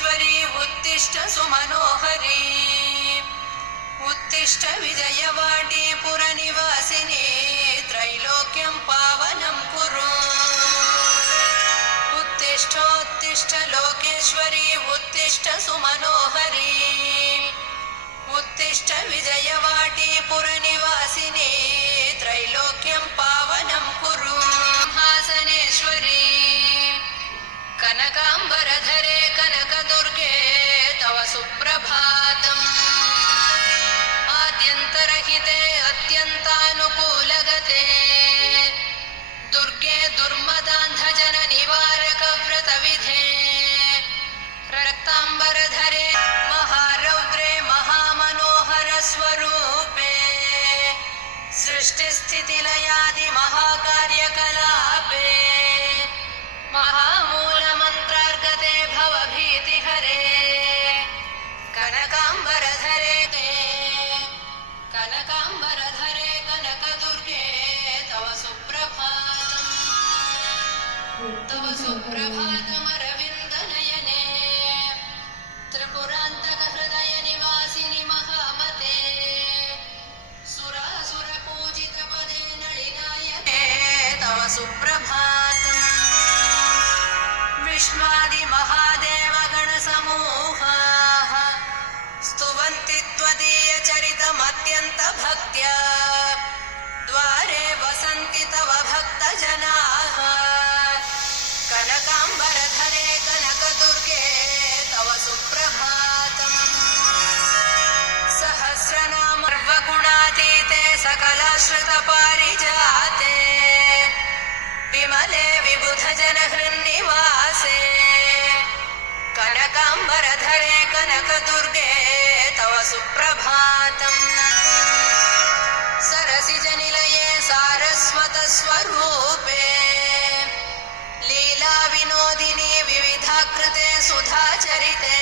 लोकेश्वरी उत्तिष्ठ सुमनोहरी उत्तिष्ठ विजयवाटी पुरनिवासिनी त्रैलोक्यं पावनं कुरु उत्तिष्ठोत्तिष्ठ लोकेश्वरी उत्तिष्ठ सुमनोहरी उत्तिष्ठ विजयवाटी पुरनिवासिनी त्रैलोक्यं पावनं कुरु सिंहासनेश्वरी कनकाम्बरधरे कनकदुर्गे तव सुप्रभातम् आद्यन्तरहिते अत्यन्तानुकूलगते दुर्गे दुर्मदान्धजननिवारकव्रतविधे रक्ताम्बरधरे महारौद्रे महामनोहरस्वरूपे सृष्टिस्थितिलयादि महाकार्यकलापे महामूलमन्त्रार्गते भवभीतिहरे कनकाम्बरधरे कनकाम्बरधरे कनकदुर्गे तव सुप्रभातमरविन्दनयने त्रिपुरान्तकहृदयनिवासिनि महामते सुरासुरपूजितपदे नळिनायके तव सुप्रभातम् विश्वादिमहादेवगणसमूहाः स्तुवन्ति त्वदीयचरितमत्यन्तभक्त्या द्वारे वसन्ति तव भक्तजनाः कनकाम्बरधरे कनकदुर्गे तव सुप्रभातम् सहस्रनाम सर्वगुणातीते सकलाश्रितपारिजाते विमले विबुधजनहृन्निवासे कनकाम्बरधरे कनकदुर्गे तव सुप्रभातम् सरसिजनिलये सारस्वतस्वरूपे लीलाविनोदिनी विविधाकृते सुधाचरिते